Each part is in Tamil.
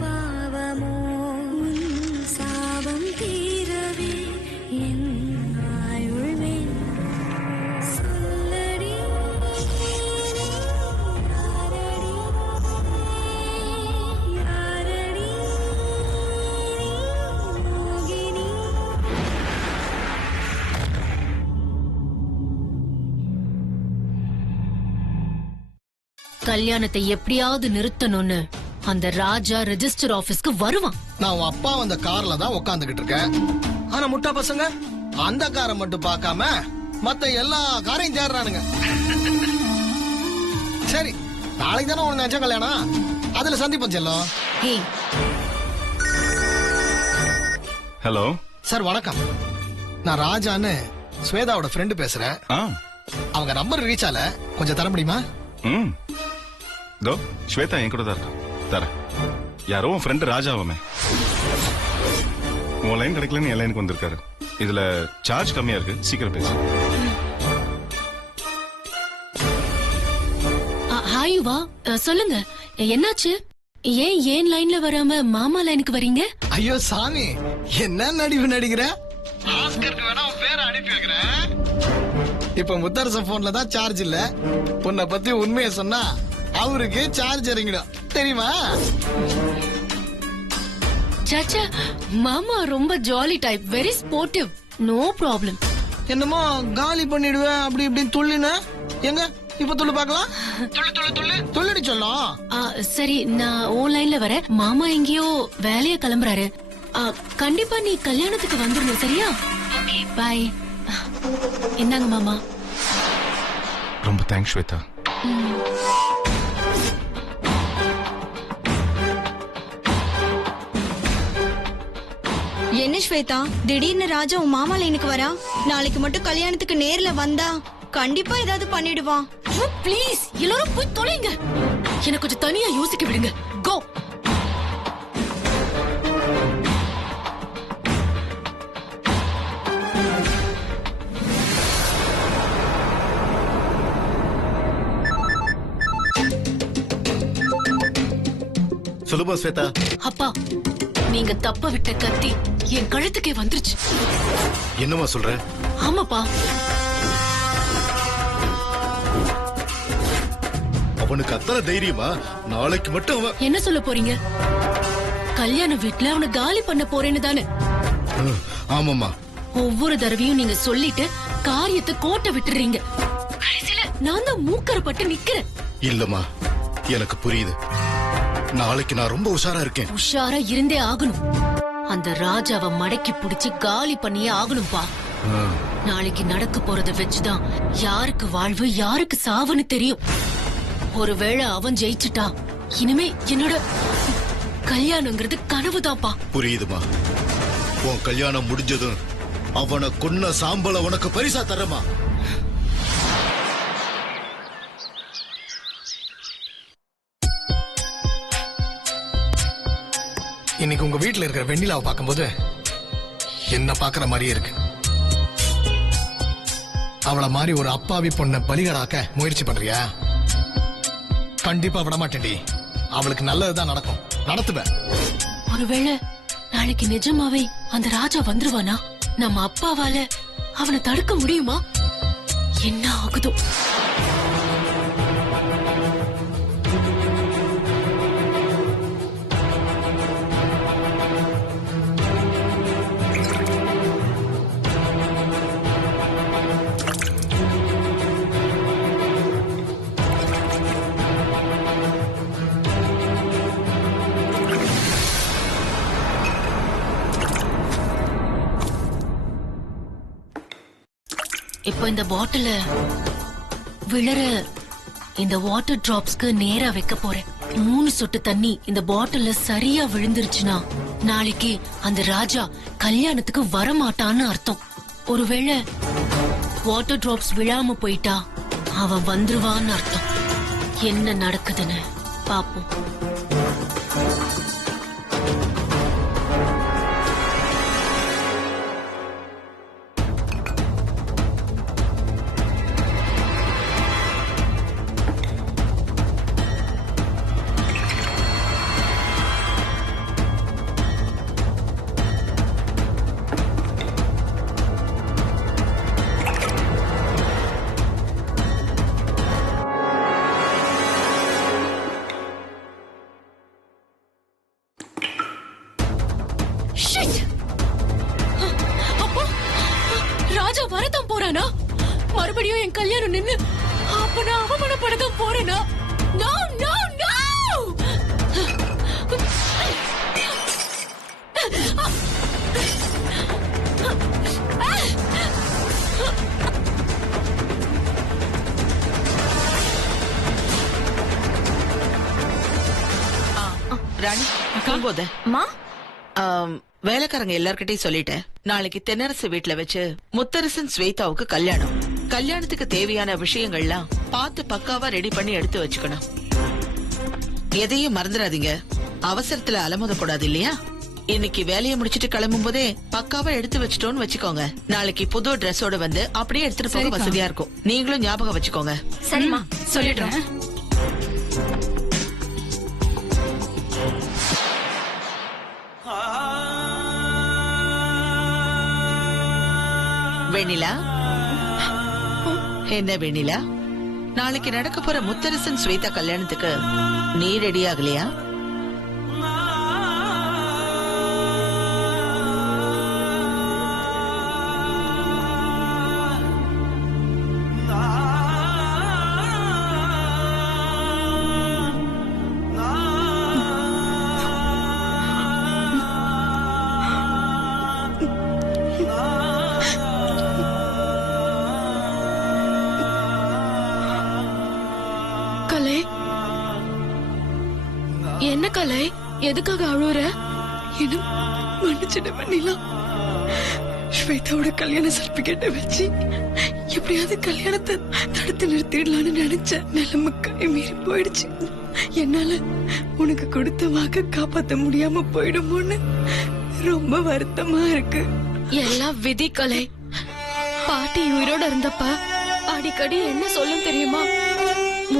பாவமோ சாபம் தீரவே என் ஆயுள் சொல்லடி யாரடி மோகினி. கல்யாணத்தை எப்படியாவது நிறுத்தணும்னு அந்த ராஜா ரெஜிஸ்டர் ஆபீஸ்க்கு வருவான். நான் உன் அப்பா வந்த கார்ல தான் உட்காந்துக்கிட்டு இருக்கேன். ஆனா முட்டா பசங்க அந்த காரை மட்டும் பார்க்காம மத்த எல்லா காரையும் தேடுறானுங்க. சரி, நாளைக்கு தானே உனக்கு நிஜ கல்யாணம், அதுல சந்திப்போம் செல்லம். ஏய், ஹலோ சார் வணக்கம். நான் ராஜான்னு ஸ்வேதாவோட ஃப்ரெண்டு பேசுறேன். அவங்க நம்பர் ரீச் ஆல, கொஞ்சம் தர முடியுமா? தோ ஸ்வேதா என் கூட தான் இருக்கா, தரேன். யாரோ உன் ஃப்ரெண்டு ராஜாவுமே. உன் லைன் கிடைக்கலன்னு என் லைனுக்கு வந்திருக்காரு. இதுல சார்ஜ் கம்மியா இருக்கு, சீக்கிரம் பேசு. ஹாய் வா, சொல்லுங்க என்னாச்சு? ஏன் லைன்ல வராம மாமா லைனுக்கு வரீங்க? ஐயோ சாமி, என்ன நடிப்பு நடிக்கிற? ஆஸ்கருக்கு வேணா உன் பேரை அனுப்பி வைக்கிறேன். இப்ப முத்தரச போன்ல தான் சார்ஜ் இல்ல. உன்னை பத்தி உண்மையை சொன்னா அவருக்கு சார்ஜ் இறங்கிடும், தெரியுமா? சாச்சா, மாமா ரொம்ப jolly type, very sportive, no problem. என்னமோ காலி பண்ணிடுவேன் அப்படி இப்படின்னு துள்ளின. எங்க இப்ப துள்ளு பாக்கலாம். துள்ளடி சொல்லும். சரி, நான் உன் லைன்ல வரேன். மாமா எங்கேயோ வேலைய கிளம்புறாரு. கண்டிப்பா நீ கல்யாணத்துக்கு வந்துடணும், சரியா? பாய். என்னங்க மாமா. ரொம்ப தேங்க்ஸ் ஸ்வேதா. என்ன ஸ்வேதா, திடீர்னு ராஜா உன் மாமா லைனுக்கு வரா? நாளைக்கு மட்டும் கல்யாணத்துக்கு நேர்ல வந்தா கண்டிப்பா ஏதாவது பண்ணிடுவான். ப்ளீஸ் எல்லாரும் போய் தொலைங்க, எனக்கு கொஞ்சம் தனியா யோசிக்க விடுங்க. கோ. சொல்லுமா ஸ்வேதா. அப்பா, நீங்க தப்ப விட்ட கத்தி என் கழுத்துக்கே வந்துருச்சு. என்னமா சொல்ற? ஆமாப்பா. அவனுக்கு அத்தனை தைரியமா? நாளைக்கு மட்டும் அவன் என்ன சொல்ல போறீங்க? கல்யாண வீட்டுல அவனை காலி பண்ண போறேன்னு தானே? ஆமாமா. ஒவ்வொரு தடவையும் நீங்க சொல்லிட்டு காரியத்தை கோட்டை விட்டுறீங்க. கடைசியில நான் தான் மூக்கரப்பட்டு நிக்கிறேன். இல்லம்மா, எனக்கு புரியுது. நாளைக்கு நான் ரொம்ப உஷாரா இருக்கேன். உஷாரா இருந்தே ஆகணும். அந்த ராஜாவை மடக்கி பிடிச்சு காலி பண்ணியே ஆகணும்பா. நாளைக்கு நடக்க போறத வச்சுதான் யாருக்கு வாழ்வு யாருக்கு சாவுன்னு தெரியும். ஒருவேளை அவன் ஜெயிச்சுட்டா இனிமே என்னோட கல்யாணங்கிறது கனவுதான்ப்பா. புரியுதுமா. உன் கல்யாணம் முடிஞ்சதும் அவனை கொன்ன சாம்பல உனக்கு பரிசா தரமா. இன்னைக்கு உங்க வீட்டுல இருக்கிற வெண்ணிலாவை பார்க்கும்போது என்ன பாக்குற மாதிரியே இருக்கு. அவளை மாதிரி ஒரு அப்பாவி பொண்ணை பலிகடாக்க முயற்சி பண்றியா? கண்டிப்பா விட மாட்டேன்டி. அவளுக்கு நல்லதுதான் நடக்கும், நடத்துவேன். ஒருவேளை நாளைக்கு நிஜமாவே அந்த ராஜா வந்துருவானா? நம்ம அப்பாவால அவனை தடுக்க முடியுமா? என்ன ஆகுதோ? இப்போ இந்த பாட்டில விழற இந்த வாட்டர் டிராப்ஸ்க்கு நேரா வைக்க போறேன். 3 சொட்டு தண்ணி இந்த பாட்டில்ல சரியா விழுந்துருச்சுன்னா நாளைக்கு அந்த ராஜா கல்யாணத்துக்கு வரமாட்டான்னு அர்த்தம். ஒருவேளை வாட்டர் டிராப்ஸ் விழாம போயிட்டா அவன் வந்துருவான்னு அர்த்தம். என்ன நடக்குதுன்னு பாப்போம். Shit! அப்போ ராஜா வரதான் போறானா? மறுபடியும் என் கல்யாணம் நின்னு அப்ப நான் அவமானப்படதான் போறேனா? No, no, no! ராணி தூங்கோத அம்மா வேலைக்காரங்க எல்லார்கிட்டயும் சொல்லிட்டேன். நாளைக்கு தென்னரசு வீட்டுல வச்சு முத்தரசன் ஸ்வேதாவுக்கு கல்யாணம். கல்யாணத்துக்கு தேவையான விஷயங்கள்லாம் பார்த்து பக்காவா ரெடி பண்ணி எடுத்து வச்சுக்கணும். எதையும் மறந்துடாதீங்க. அவசரத்துல அலமோதக்கூடாது இல்லையா? இன்னைக்கு வேலையை முடிச்சிட்டு கிளம்பும் போதே பக்காவா எடுத்து வச்சிட்டோன்னு வச்சுக்கோங்க. நாளைக்கு புது ட்ரெஸ்ஸோட வந்து அப்படியே எடுத்துட்டு போக வசதியா இருக்கும். நீங்களும் ஞாபகம் வச்சுக்கோங்க. சரிம்மா சொல்லிடுறேன். வெண்ணிலா, என்ன வெண்ணிலா, நாளைக்கு நடக்க போற முத்தரசன் ஸ்வேதா கல்யாணத்துக்கு நீ ரெடி ஆகலையா? கலை, என்ன கலை, எதுக்காக அழுவுற? என்ன மன்னிச்சிட வெண்ணிலா. ஸ்வேதாவோட கல்யாண சர்டிபிகேட்டை வச்சு எப்படியாவது கல்யாணத்தை தடுத்து நிறுத்திடலான்னு நினைச்ச நிலைமை கை மீறி போயிடுச்சு. என்னால உனக்கு கொடுத்த வாக்க காப்பாத்த முடியாம போயிடுமோன்னு ரொம்ப வருத்தமா இருக்கு. எல்லாம் விதி கலை. பாட்டி உயிரோட இருந்தப்ப அடிக்கடி என்ன சொல்லும் தெரியுமா?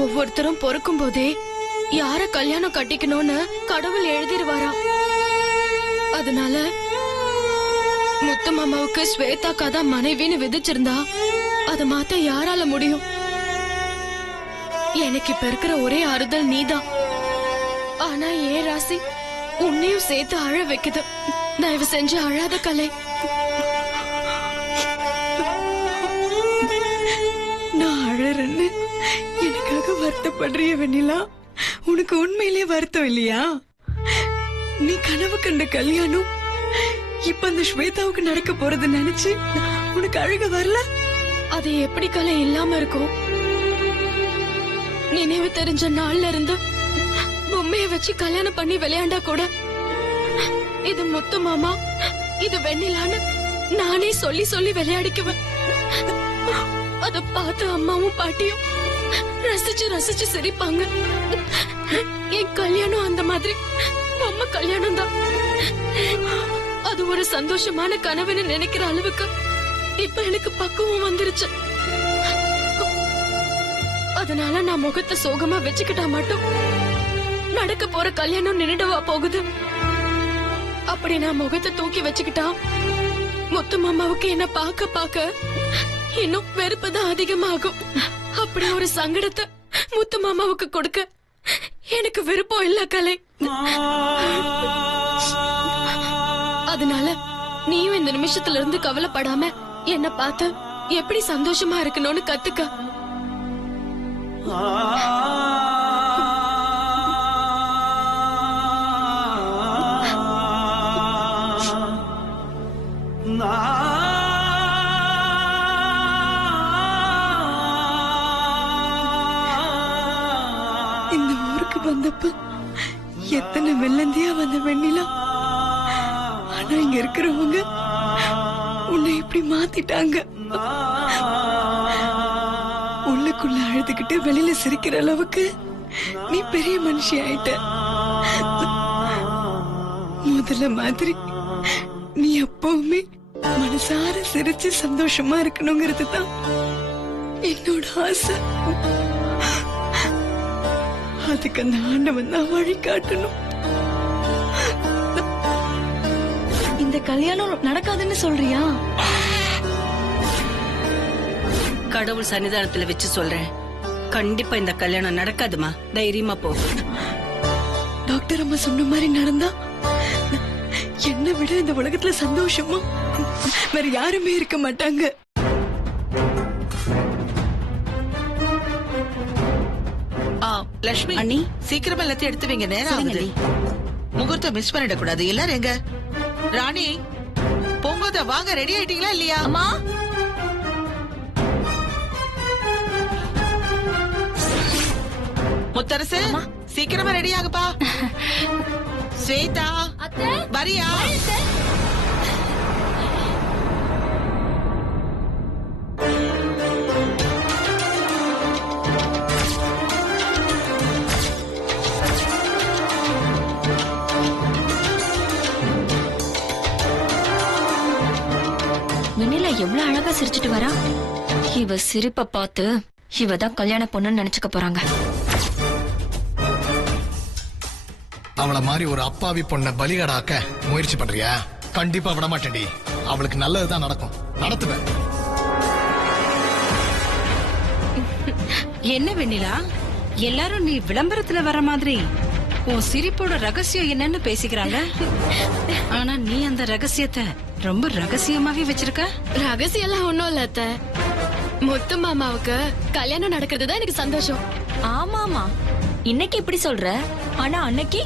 ஒவ்வொருத்தரும் பொறுக்கும் போதே யார கல்யாணம் கட்டிக்கணும்னு கடவுள் எழுதிருவாரா. அதனால முத்து மாமாவுக்கு ஸ்வேதா கதா மனைவின்னு விதிச்சிருந்தா அத மாத்த யாரால முடியும்? எனக்கு இப்ப இருக்கிற ஒரே ஆறுதல் நீதான். ஆனா ஏன் ராசி உன்னையும் சேர்த்து அழ வைக்குது. தயவு செஞ்சு அழாத கலை. நான் அழறேன்னு எனக்காக வருத்தப்படுறிய வெண்ணிலா. உனக்கு உண்மையிலேயே வருத்தம் இல்லையா? நீ கனவு கண்ட கல்யாணம் இப்ப அந்த ஸ்வேதாவுக்கு நடக்க போறது நினைச்சு உனக்கு அழுக வரல? அது எப்படி கலை இல்லாம இருக்கும்? நினைவு தெரிஞ்ச நாள்ல இருந்து பொம்மைய வச்சு கல்யாணம் பண்ணி விளையாண்டா கூட இது முத்து மாமா, இது வெண்ணிலான்னு நானே சொல்லி சொல்லி விளையாடிக்குவேன். அத பார்த்து அம்மாவும் பாட்டியும் ரசிச்சு ரசிச்சு சிரிப்பாங்க. என் கல்யாணம் அந்த மாதிரி பொம்மை கல்யாணம் தான். அது ஒரு சந்தோஷமான கனவுன்னு நினைக்கிற அளவுக்கு இப்ப எனக்கு பக்குவம் வந்துருச்சு. அதனால நான் முகத்தை சோகமா வச்சுக்கிட்டா மட்டும் நடக்க போற கல்யாணம் நின்னுடவா போகுது? அப்படி நான் முகத்தை தூக்கி வச்சுக்கிட்டா முத்து மாமாவுக்கு என்ன பாக்க பாக்க இன்னும் வெறுப்புதான் அதிகமாகும். அப்படி ஒரு சங்கடத்தை முத்து மாமாவுக்கு கொடுக்க எனக்கு விருப்பம் இல்ல கலை. அதனால நீயும் இந்த நிமிஷத்துல இருந்து கவலைப்படாம என்ன பார்த்து எப்படி சந்தோஷமா இருக்கணும்னு கத்துக்க. இந்த ஊருக்கு வந்தப்ப எத்தனை வெள்ளந்தியா வந்த வெண்ணிலா. ஆனா இங்க இருக்கிறவங்க உன்னை இப்படி மாத்திட்டாங்க. உள்ளுக்குள்ள அழுதுகிட்டு வெளியில சிரிக்கிற அளவுக்கு நீ பெரிய மனுஷி ஆயிட்ட. முதல்ல மாதிரி நீ எப்பவுமே மனசார சிரிச்சு சந்தோஷமா இருக்கணுங்கிறது தான் என்னோட ஆசை. அதுக்கு அந்த ஆண்டவன் தான் வழி காட்டணும். இந்த கல்யாணம் நடக்காதுன்னு சொல்றியா? கடவுள் சன்னிதானத்துல வச்சு சொல்றேன், கண்டிப்பா இந்த கல்யாணம் நடக்காதுமா. தைரியமா போ. டாக்டர் அம்மா சொன்ன மாதிரி நடந்தா என்னை விட இந்த உலகத்துல சந்தோஷமா வேற யாருமே இருக்க மாட்டாங்க. லட்சுமி அண்ணி. சீக்கிரமா எல்லாத்தையும் எடுத்து வைங்க, நேரம் ஆகுது. முகூர்த்தம் மிஸ் பண்ணிட கூடாது. எல்லாரும் எங்க? ராணி பொங்கத வாங்க, ரெடி ஆயிட்டீங்களா இல்லையா? அம்மா முத்தரசு சீக்கிரமா ரெடி ஆகுப்பா. ஸ்வேதா வரியா? வெண்ணிலா எவ்வளவு அழகா சிரிச்சிட்டு வரா. இவ சிரிப்ப பார்த்து இவ தான் கல்யாண பொண்ணுன்னு நினைச்சுக்க போறாங்க. அவள மாதிரி ஒரு அப்பாவி பொண்ண பலிகடாக்க முயற்சி பண்றியா? கண்டிப்பா விட மாட்டேன்டி. அவளுக்கு நல்லதுதான் நடக்கும், நடத்துவேன். என்ன வெண்ணிலா, எல்லாரும் நீ விளம்பரத்துல வர மாதிரி உன் சிரிப்போட ரகசியம் என்னன்னு பேசிக்கிறாங்க. ஆனா நீ அந்த ரகசியத்தை ரொம்ப ரகசியமாவே வச்சிருக்க. ரகசியம் எல்லாம் ஒண்ணும் இல்ல அத்தை. முத்து மாமாவுக்கு கல்யாணம் நடக்கிறது தான் எனக்கு சந்தோஷம். ஆமாமா, இன்னைக்கு இப்படி சொல்ற, ஆனா அன்னைக்கு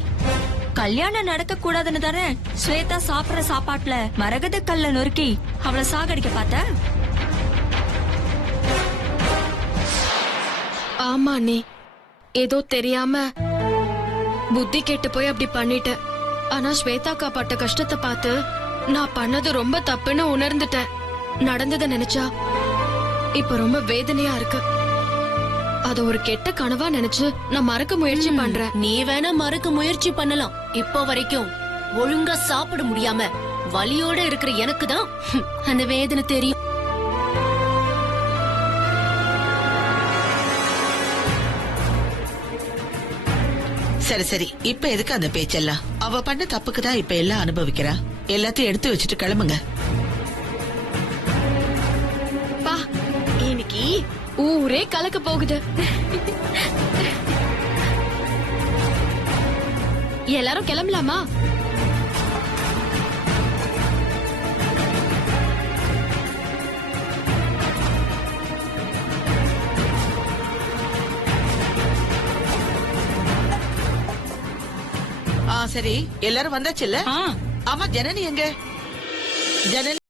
கல்யாணம் நடக்க கூடாதுன்னு தானே ஸ்வேதா சாப்பிடுற சாப்பாட்டுல மரகத கல்ல நொறுக்கி அவளை சாகடிக்க பார்த்த. ஆமா அண்ணி, ஏதோ தெரியாம புத்தி கெட்டு போய் அப்படி பண்ணிட்டேன். ஆனா ஸ்வேதாக்கா பட்ட கஷ்டத்தை பார்த்து நான் பண்ணது ரொம்ப தப்புன்னு உணர்ந்துட்டேன். நடந்ததை நினைச்சா இப்ப ரொம்ப வேதனையா இருக்கு. அத ஒரு கெட்ட கனவா நினைச்சு நான் மறக்க முயற்சி பண்றேன். நீ வேணா மறக்க முயற்சி பண்ணலாம். இப்போ வரைக்கும் ஒழுங்கா சாப்பிட முடியாம வலியோட இருக்கிற எனக்கு தான் அந்த வேதனை தெரியும். சரி சரி, இப்ப எதுக்கு அந்த பேச்செல்லாம்? அவ பண்ண தப்புக்கு தான் இப்ப எல்லாம் அனுபவிக்கிறா. எல்லாத்தையும் எடுத்து வச்சுட்டு கிளம்புங்க. பா, இன்னைக்கு ஊரே கலக்க போகுது. எல்லாரும் கிளம்பலாமா? சரி, எல்லாரும் வந்தாச்சுல்ல? ஆமா, ஜனனி எங்க? ஜனனி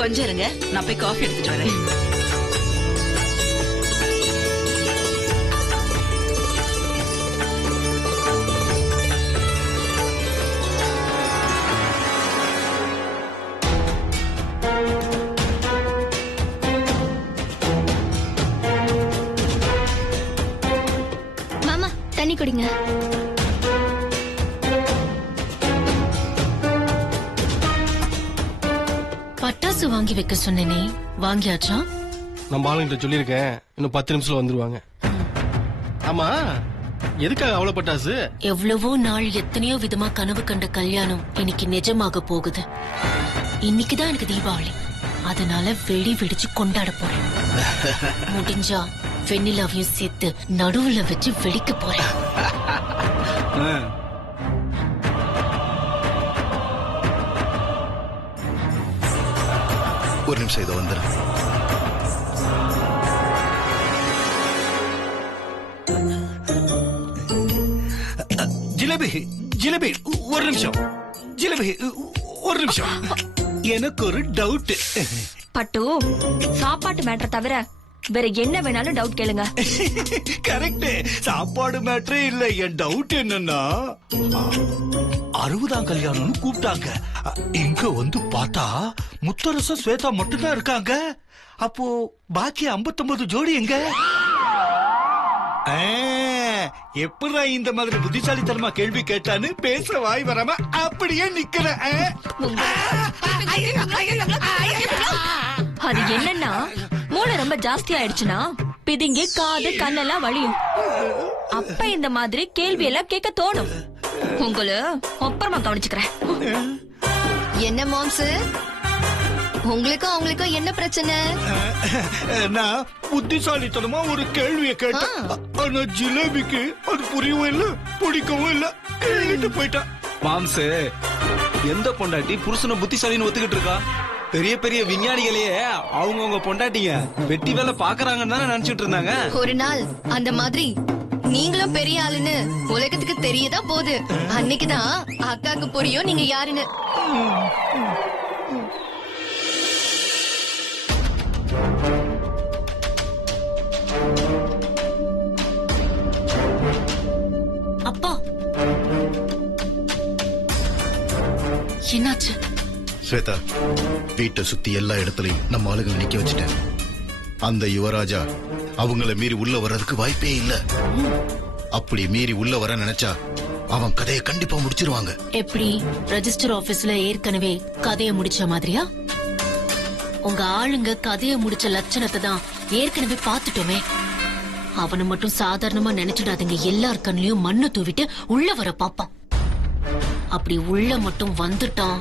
கொஞ்சம் இருங்க, நான் போய் காஃபி எடுத்துட்டு வரேன். மாமா, தண்ணி குடிங்க. பட்டாசு வாங்கி வைக்க சொன்னேனே, வாங்கியாச்சா? நம்ம ஆளுங்கிட்ட சொல்லியிருக்கேன், இன்னும் 10 நிமிஷத்துல வந்துருவாங்க. ஆமா, எதுக்காக அவ்வளவு பட்டாசு? எவ்வளவோ நாள் எத்தனையோ விதமா கனவு கண்ட கல்யாணம் இன்னைக்கு நிஜமாக போகுது. இன்னைக்குதான் எனக்கு தீபாவளி, அதனால வெடி வெடிச்சு கொண்டாட போறேன். முடிஞ்சா வெண்ணிலாவையும் சேர்த்து நடுவுல வச்சு வெடிக்க போறேன். நிமிஷம் இதை வந்துடும். ஜிலேபி ஜிலேபி ஒரு நிமிஷம். ஜிலேபி ஒரு நிமிஷம். எனக்கு ஒரு டவுட். பட்டு சாப்பாட்டு மேட்டர் தவிர வேற என்ன வேணாலும் டவுட் கேளுங்க. கரெக்ட். சாப்பாடு மேட்டரே இல்ல. என் டவுட் என்னன்னா 60ஆம் கல்யாணம்னு கூப்பிட்டாங்க. இங்க வந்து பார்த்தா முத்தரசன் ஸ்வேதா மட்டும்தான் இருக்காங்க. அப்போ பாக்கி 59 ஜோடி எங்க? எப்படா இந்த மாதிரி புத்திசாலித்தனமா கேள்வி கேட்டான்னு பேச வாய் வராம அப்படியே நிக்கிறேன். அது என்னன்னா மூளை ரொம்ப ஜாஸ்தி ஆயிடுச்சுன்னா பிதிங்கி காது கண்ணெல்லாம் வலியும். அப்ப இந்த மாதிரி கேள்வி எல்லாம் கேட்க தோணும். உங்களை அப்புறமா கவனிச்சுக்கிறேன். என்ன மாம்ஸ், உங்களுக்கும் அவங்களுக்கும் என்ன பிரச்சனை? நான் புத்திசாலித்தனமா ஒரு கேள்வியை கேட்டேன். ஆனா ஜிலேபிக்கு அது புரியவும் இல்ல, பிடிக்கவும் இல்ல, கேட்டுட்டு போயிட்டான். மாம்ஸ், எந்த பொண்டாட்டி புருஷனை புத்திசாலின்னு ஒத்துக்கிட்டு இருக்கா? பெரிய பெரிய விஞ்ஞானிகளையே அவங்க பொண்டாட்டிங்க வெட்டி வேலை பாக்குறாங்கன்னு தானே நினைச்சிட்டு இருந்தாங்க. ஒரு நாள் அந்த மாதிரி நீங்களும் பெரிய ஆளுன்னு உலகத்துக்கு தெரியதான் போகுது. அன்னைக்குதான் அக்காக்கு புரியும் நீங்க யாருன்னு. அப்பா, என்னாச்சு? ஸ்வேதா, வீட்டை சுத்தி எல்லா இடத்துலயும் நம்ம ஆளுகளை நிக்க வச்சுட்டேன். அந்த யுவராஜா அவங்கள மீறி உள்ள வர்றதுக்கு வாய்ப்பே இல்ல. அப்படி மீறி உள்ள வர நினைச்சா அவன் கதையை கண்டிப்பா முடிச்சிருவாங்க. எப்படி? ரெஜிஸ்டர் ஆபீஸ்ல ஏற்கனவே கதையை முடிச்ச மாதிரியா? உங்க ஆளுங்க கதையை முடிச்ச லட்சணத்தை தான் ஏற்கனவே பாத்துட்டோமே. அவனை மட்டும் சாதாரணமா நினைச்சிடாதீங்க. எல்லார் கண்ணிலையும் மண்ணு தூவிட்டு உள்ள வர பாப்பான். அப்படி உள்ள மட்டும் வந்துட்டான்,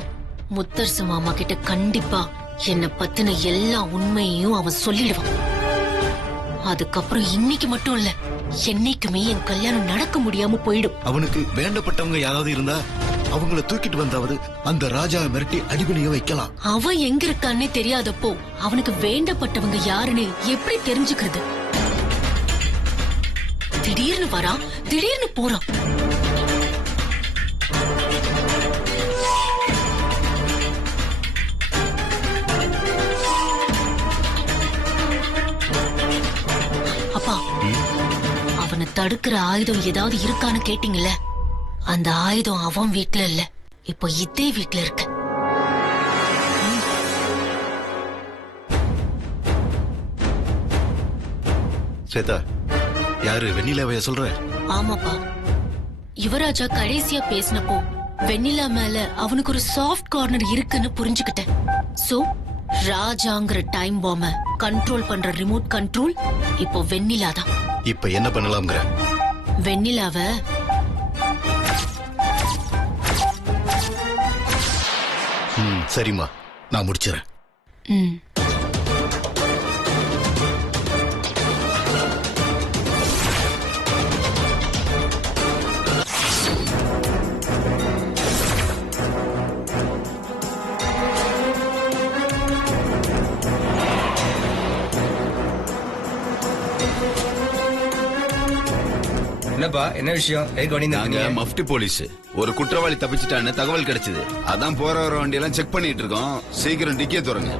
முத்தரசு மாமா கிட்ட கண்டிப்பா என்ன பத்தின எல்லா உண்மையையும் அவன் சொல்லிடுவான். அதுக்கப்புறம் இன்னைக்கு மட்டும் இல்ல, என்னைக்குமே என் கல்யாணம் நடக்க முடியாம போயிடும். அவனுக்கு வேண்டப்பட்டவங்க யாராவது இருந்தா அவங்கள தூக்கிட்டு வந்தாவது அந்த ராஜா மிரட்டி அடிபணிய வைக்கலாம். அவன் எங்க இருக்கான்னே தெரியாதப்போ அவனுக்கு வேண்டப்பட்டவங்க யாருன்னு எப்படி தெரிஞ்சுக்கிறது? திடீர்னு வரான், திடீர்னு போறான். அப்பா, அவனை தடுக்கிற ஆயுதம் ஏதாவது இருக்கான்னு கேட்டீங்கல்ல, அந்த ஆயுதம் அவன் வீட்டுல இல்ல, இப்போ இதே வீட்டுல இருக்கு. ஸ்வேதா, யாரு வெண்ணிலாவைய சொல்ற? ஆமாப்பா, யுவராஜா கடைசியா பேசினப்போ வெண்ணிலா மேல அவனுக்கு ஒரு சாஃப்ட் கார்னர் இருக்குன்னு புரிஞ்சுக்கிட்டேன். சோ ராஜாங்கிற டைம் பாம்ப கண்ட்ரோல் பண்ற ரிமோட் கண்ட்ரோல் இப்போ வெண்ணிலா தான். இப்ப என்ன பண்ணலாம்ங்கற? வெண்ணிலாவ சரிம்மா, நான் முடிச்சிடறேன். என்னப்பா, என்ன விஷயம்? நாங்க மஃப்டி போலீஸ். ஒரு குற்றவாளி தப்பிச்சிட்டான்னு தகவல் கிடைச்சது. அதான் போற வர வண்டியெல்லாம் செக் பண்ணிட்டு இருக்கோம். சீக்கிரம் டிக்கே தரங்க.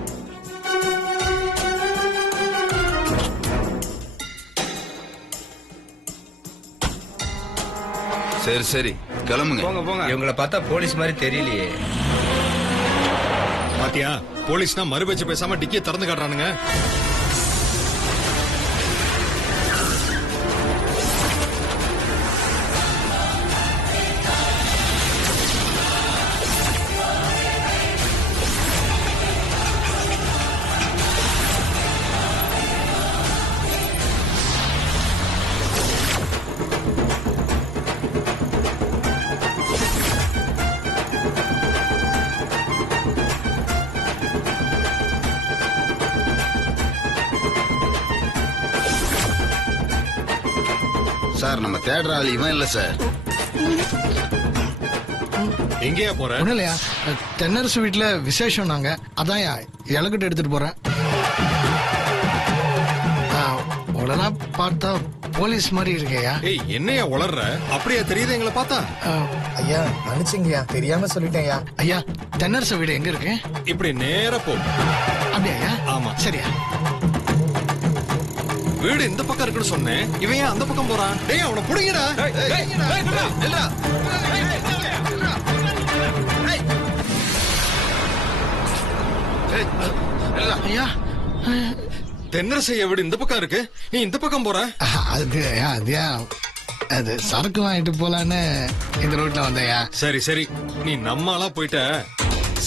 சரி சரி, கிளம்புங்க. போங்க போங்க. இவங்கள பார்த்தா போலீஸ் மாதிரி தெரியலையே. பாத்தியா, போலீஸ்னா மறுபேச்சு பேசாம டிக்கியை திறந்து காட்டுறானுங்க. சார், நம்ம தேடுற ஆள் இவன் இல்ல சார். எங்கேயா போற? ஒண்ணும் இல்லையா, தென்னரசு வீட்டுல விசேஷம். நாங்க அதான் இலக்கிட்ட எடுத்துட்டு போறேன். உடனே பார்த்தா போலீஸ் மாதிரி இருக்கையா? ஏய் என்னையா உளர்ற? அப்படியே தெரியுது எங்களை பார்த்தா? ஐயா மன்னிச்சுங்கய்யா, தெரியாம சொல்லிட்டேன்யா. ஐயா தென்னரச வீடு எங்க இருக்கு? இப்படி நேரா போ. அப்படியா? ஆமா. சரியா? வீடு இந்த பக்கம் இருக்குன்னு சொன்னேன், இவன் ஏன் அந்த பக்கம் போறான்? டேய் அவனை புடிங்கடா. ஐயா தென்னரசைய வீடு இந்த பக்கம் இருக்கு, நீ இந்த பக்கம் போற? அது சரக்கு வாங்கிட்டு போலான்னு இந்த ரோட்ல வந்தையா. சரி சரி, நீ நம்மளா போயிட்ட.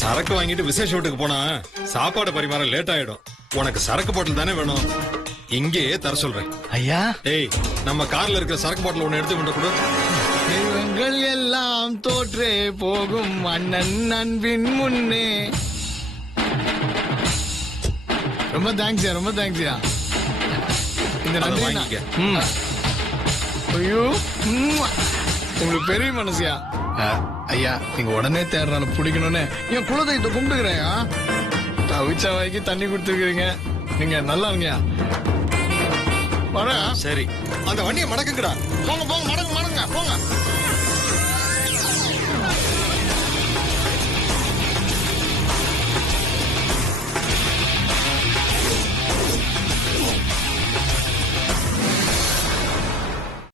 சரக்கு வாங்கிட்டு விசேஷ வீட்டுக்கு போனா சாப்பாடு பரிமாற லேட் ஆயிடும். உனக்கு சரக்கு பாட்டில் தானே வேணும், இங்கேயே தர சொல்றேன். ஐயா ஏய் நம்ம கார்ல இருக்கிற சரக்கு பாட்டில் ஒண்ணு எடுத்து கொண்டு கொடு. தெய்வங்கள் எல்லாம் தோற்றே போகும் அண்ணன் அன்பின் முன்னே. ரொம்ப தேங்க்ஸ்யா, ரொம்ப தேங்க்ஸ்யா. இந்த நன்றி வாங்கிக்க. ஐயோ உங்களுக்கு பெரிய மனசியா. ஐயா நீங்க உடனே தேடுறால பிடிக்கணும்னு என் குலதெய்வத்தை கும்பிட்டுக்கிறேயா. தவிச்ச வாய்க்கு தண்ணி கொடுத்துருக்கீங்க, நீங்க நல்லா இருங்கயா. சரி அந்த வண்டியை மடக்குங்கடா. போங்க போங்க, மடங்க மடங்க போங்க.